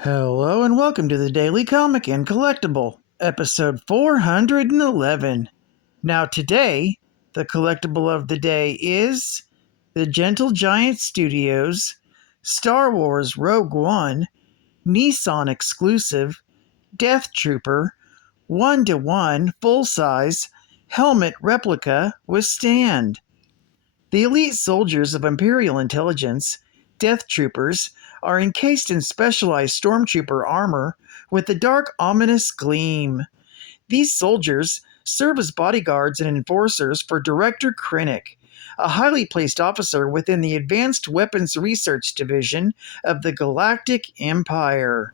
Hello and welcome to the Daily Comic and Collectible, episode 411. Now today, the collectible of the day is the Gentle Giant Studios Star Wars Rogue One Nissan exclusive Death Trooper 1:1 full-size helmet replica with stand. The elite soldiers of Imperial Intelligence, Death Troopers, are encased in specialized stormtrooper armor with a dark, ominous gleam. These soldiers serve as bodyguards and enforcers for Director Krennic, a highly placed officer within the Advanced Weapons Research Division of the Galactic Empire.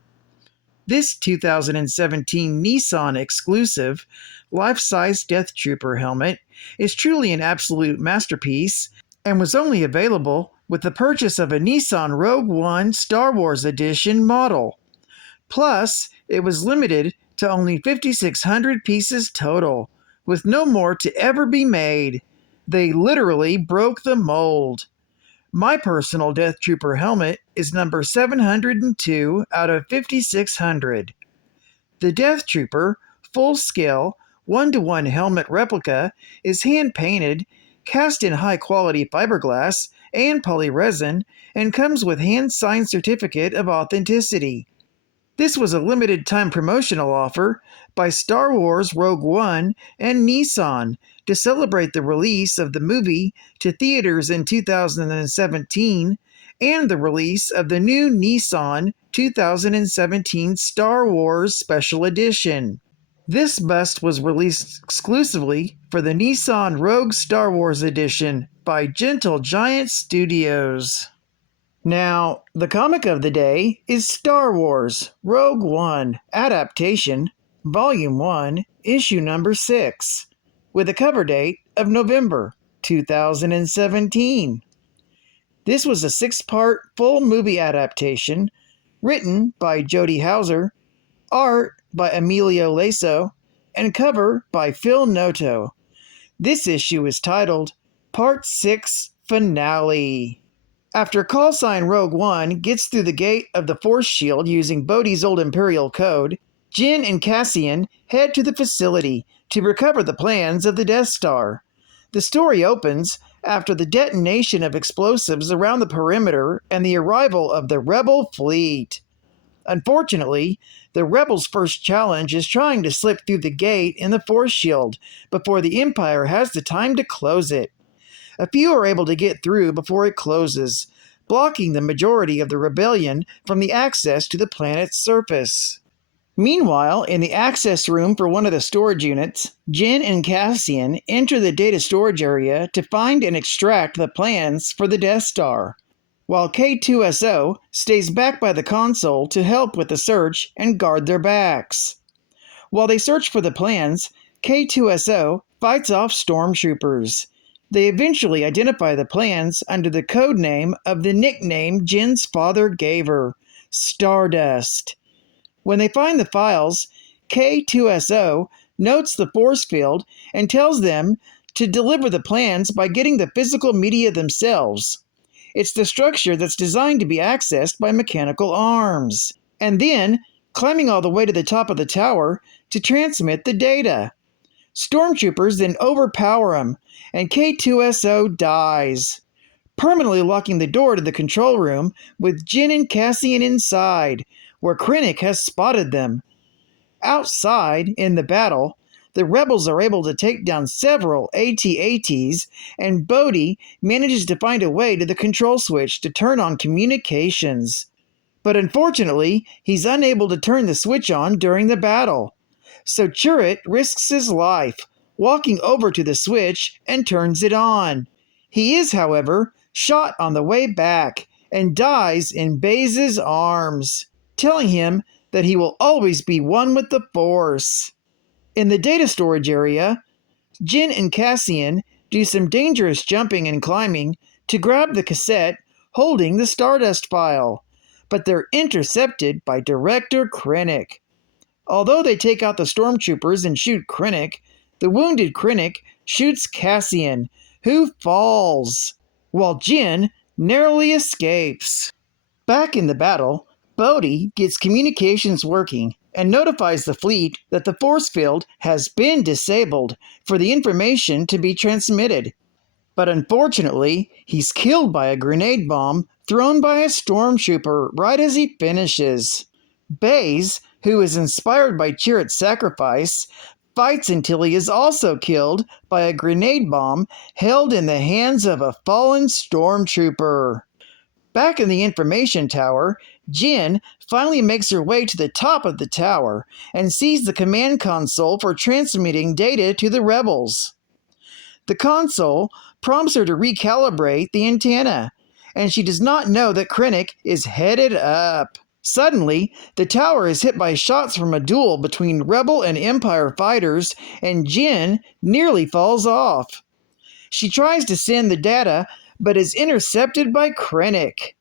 This 2017 Nissan exclusive, life-size Death Trooper helmet is truly an absolute masterpiece and was only available with the purchase of a Nissan Rogue One Star Wars Edition model. Plus, it was limited to only 5,600 pieces total, with no more to ever be made. They literally broke the mold. My personal Death Trooper helmet is number 702 out of 5,600. The Death Trooper full-scale 1:1 helmet replica is hand-painted, cast in high-quality fiberglass and polyresin, and comes with hand-signed certificate of authenticity. This was a limited-time promotional offer by Star Wars Rogue One and Nissan to celebrate the release of the movie to theaters in 2017 and the release of the new Nissan 2017 Star Wars Special Edition. This bust was released exclusively for the Nissan Rogue Star Wars Edition by Gentle Giant Studios. Now, the comic of the day is Star Wars Rogue One Adaptation, Volume 1, Issue Number 6, with a cover date of November 2017. This was a 6-part full movie adaptation written by Jody Houser, art by Emilio Laso, and cover by Phil Noto. This issue is titled Part 6 Finale. After callsign Rogue One gets through the gate of the Force Shield using Bodhi's old Imperial code, Jyn and Cassian head to the facility to recover the plans of the Death Star. The story opens after the detonation of explosives around the perimeter and the arrival of the Rebel fleet. Unfortunately, the Rebels' first challenge is trying to slip through the gate in the Force Shield before the Empire has the time to close it. A few are able to get through before it closes, blocking the majority of the rebellion from the access to the planet's surface. Meanwhile, in the access room for one of the storage units, Jyn and Cassian enter the data storage area to find and extract the plans for the Death Star, while K2SO stays back by the console to help with the search and guard their backs. While they search for the plans, K2SO fights off stormtroopers. They eventually identify the plans under the code name of the nickname Jyn's father gave her, Stardust. When they find the files, K2SO notes the force field and tells them to deliver the plans by getting the physical media themselves. It's the structure that's designed to be accessed by mechanical arms, and then climbing all the way to the top of the tower to transmit the data. Stormtroopers then overpower him, and K2SO dies, permanently locking the door to the control room with Jyn and Cassian inside, where Krennic has spotted them. Outside, in the battle, the rebels are able to take down several AT-ATs, and Bodhi manages to find a way to the control switch to turn on communications. But unfortunately, he's unable to turn the switch on during the battle. So Chirrut risks his life, walking over to the switch and turns it on. He is, however, shot on the way back and dies in Baze's arms, telling him that he will always be one with the Force. In the data storage area, Jyn and Cassian do some dangerous jumping and climbing to grab the cassette holding the Stardust file, but they're intercepted by Director Krennic. Although they take out the stormtroopers and shoot Krennic, the wounded Krennic shoots Cassian, who falls, while Jyn narrowly escapes. Back in the battle, Bodhi gets communications working and notifies the fleet that the force field has been disabled for the information to be transmitted. But unfortunately, he's killed by a grenade bomb thrown by a stormtrooper right as he finishes. Baze, who is inspired by Chirrut's sacrifice, fights until he is also killed by a grenade bomb held in the hands of a fallen stormtrooper. Back in the information tower, Jin finally makes her way to the top of the tower and sees the command console for transmitting data to the rebels. The console prompts her to recalibrate the antenna, and she does not know that Krennic is headed up. Suddenly, the tower is hit by shots from a duel between Rebel and Empire fighters, and Jin nearly falls off. She tries to send the data, but is intercepted by Krennic.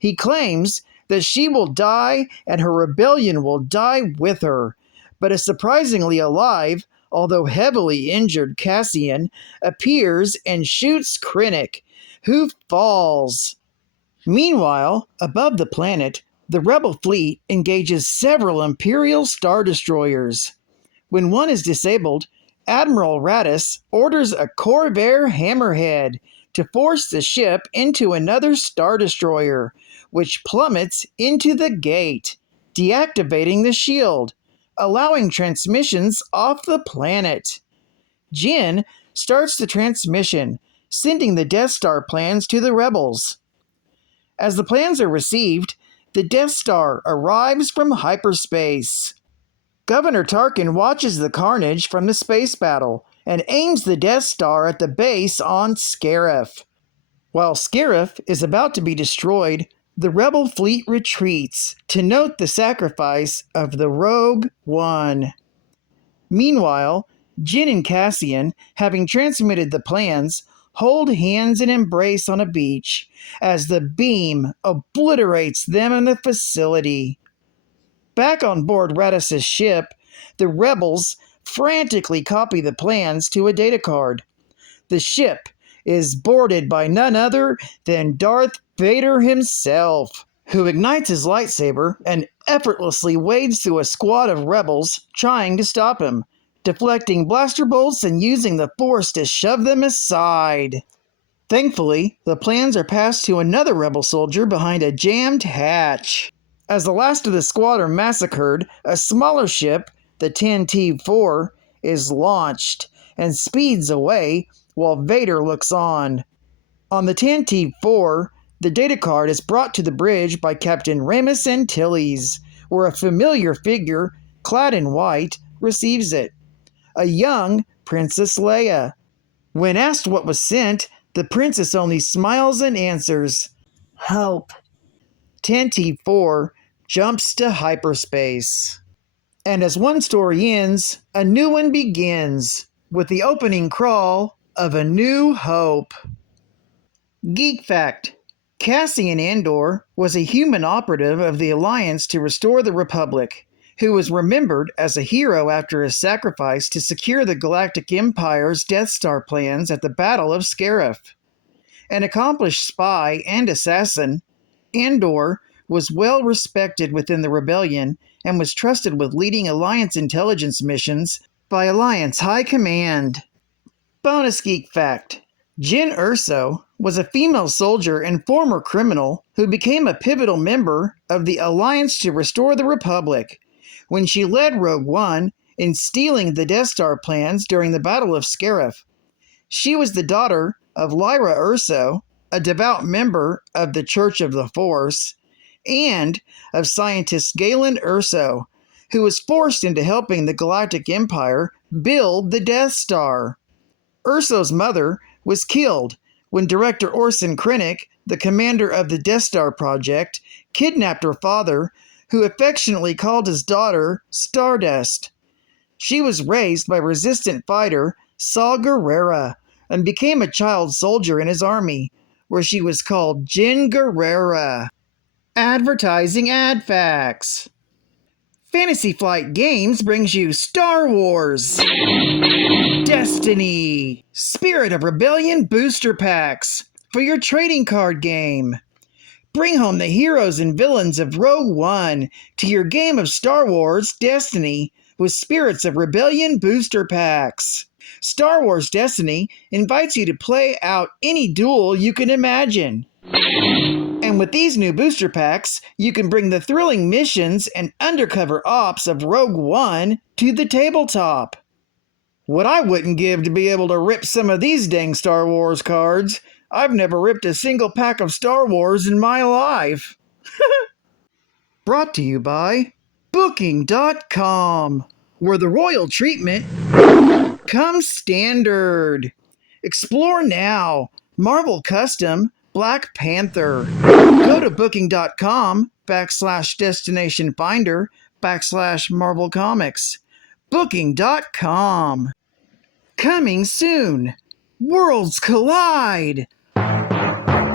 He claims that she will die and her rebellion will die with her, but a surprisingly alive, although heavily injured Cassian appears and shoots Krennic, who falls. Meanwhile, above the planet, the Rebel fleet engages several Imperial Star Destroyers. When one is disabled, Admiral Raddus orders a Corvair Hammerhead to force the ship into another Star Destroyer, which plummets into the gate, deactivating the shield, allowing transmissions off the planet. Jin starts the transmission, sending the Death Star plans to the Rebels. As the plans are received, the Death Star arrives from hyperspace. Governor Tarkin watches the carnage from the space battle and aims the Death Star at the base on Scarif. While Scarif is about to be destroyed, the Rebel fleet retreats to note the sacrifice of the Rogue One. Meanwhile, Jin and Cassian, having transmitted the plans, hold hands and embrace on a beach as the beam obliterates them in the facility. Back on board Raddus's ship, the rebels frantically copy the plans to a data card. The ship is boarded by none other than Darth Vader himself, who ignites his lightsaber and effortlessly wades through a squad of rebels trying to stop him, deflecting blaster bolts and using the Force to shove them aside. Thankfully, the plans are passed to another rebel soldier behind a jammed hatch. As the last of the squad are massacred, a smaller ship, the Tantive-4, is launched and speeds away while Vader looks on. On the Tantive-4, the data card is brought to the bridge by Captain Ramus Antilles, where a familiar figure, clad in white, receives it. A young Princess Leia. When asked what was sent, the princess only smiles and answers, "Help." Tantive-4 jumps to hyperspace. And as one story ends, a new one begins, with the opening crawl of A New Hope. Geek Fact: Cassian Andor was a human operative of the Alliance to restore the Republic, who was remembered as a hero after his sacrifice to secure the Galactic Empire's Death Star plans at the Battle of Scarif. An accomplished spy and assassin, Andor was well respected within the Rebellion and was trusted with leading Alliance intelligence missions by Alliance High Command. Bonus Geek Fact: Jyn Erso was a female soldier and former criminal who became a pivotal member of the Alliance to Restore the Republic when she led Rogue One in stealing the Death Star plans during the Battle of Scarif. She was the daughter of Lyra Erso, a devout member of the Church of the Force, and of scientist Galen Erso, who was forced into helping the Galactic Empire build the Death Star. Erso's mother was killed when director Orson Krennic, the commander of the Death Star project, kidnapped her father, who affectionately called his daughter Stardust. She was raised by resistant fighter Saw Gerrera and became a child soldier in his army, where she was called Jyn Gerrera. Advertising ad facts. Fantasy Flight Games brings you Star Wars, Destiny, Spirit of Rebellion booster packs for your trading card game. Bring home the heroes and villains of Rogue One to your game of Star Wars Destiny with Spirits of Rebellion booster packs. Star Wars Destiny invites you to play out any duel you can imagine. And with these new booster packs, you can bring the thrilling missions and undercover ops of Rogue One to the tabletop. What I wouldn't give to be able to rip some of these dang Star Wars cards. I've never ripped a single pack of Star Wars in my life. Brought to you by Booking.com, where the royal treatment comes standard. Explore now. Marvel Custom Black Panther. Go to Booking.com/Destination Finder/Marvel Comics. Booking.com. Coming soon. Worlds collide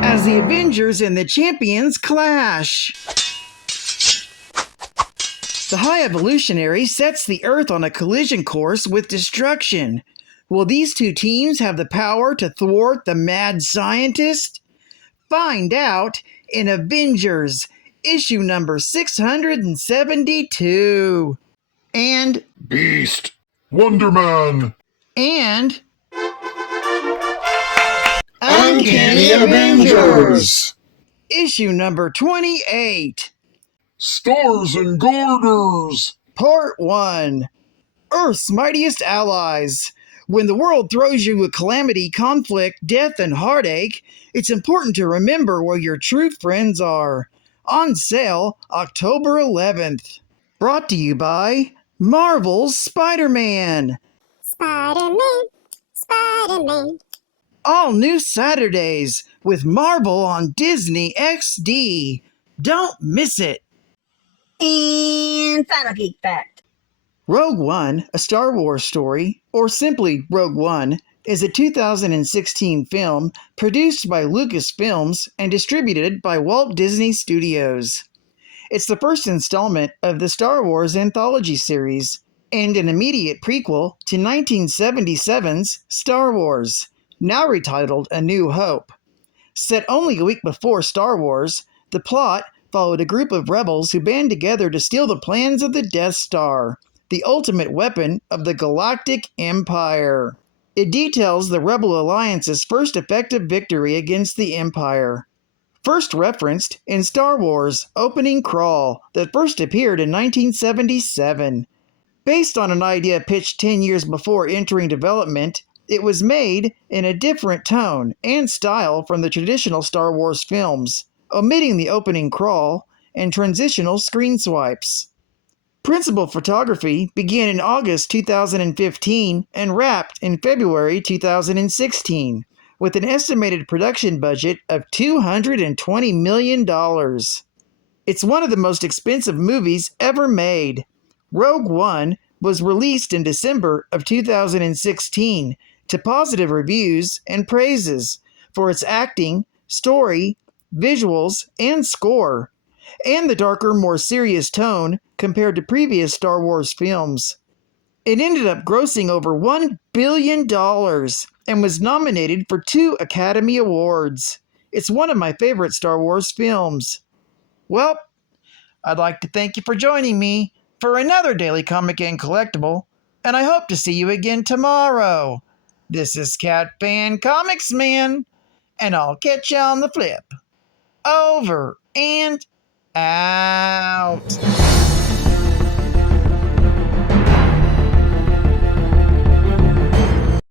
as the Avengers and the Champions clash. The High Evolutionary sets the Earth on a collision course with destruction. Will these two teams have the power to thwart the mad scientist? Find out in Avengers, issue number 672. And Beast, Wonder Man, and Uncanny Avengers, issue number 28. Stars and Garters, Part 1. Earth's Mightiest Allies. When the world throws you with calamity, conflict, death, and heartache, it's important to remember where your true friends are. On sale October 11th. Brought to you by Marvel's Spider-Man. Spider-Man, Spider-Man. All new Saturdays with Marvel on Disney XD. Don't miss it. And final geek fact. Rogue One, a Star Wars story, or simply Rogue One, is a 2016 film produced by Lucasfilms and distributed by Walt Disney Studios. It's the first installment of the Star Wars anthology series and an immediate prequel to 1977's Star Wars, now retitled A New Hope. Set only a week before Star Wars, the plot followed a group of rebels who band together to steal the plans of the Death Star, the ultimate weapon of the Galactic Empire. It details the Rebel Alliance's first effective victory against the Empire. First referenced in Star Wars Opening Crawl that first appeared in 1977. Based on an idea pitched 10 years before entering development, it was made in a different tone and style from the traditional Star Wars films, omitting the opening crawl and transitional screen swipes. Principal photography began in August 2015 and wrapped in February 2016, with an estimated production budget of $220 million. It's one of the most expensive movies ever made. Rogue One was released in December of 2016 to positive reviews and praises for its acting, story, visuals, and score, and the darker, more serious tone compared to previous Star Wars films. It ended up grossing over $1 billion and was nominated for 2 Academy Awards. It's one of my favorite Star Wars films. Well, I'd like to thank you for joining me for another Daily Comic and Collectible, and I hope to see you again tomorrow. This is Cat Fan Comics Man, and I'll catch you on the flip. Over and out.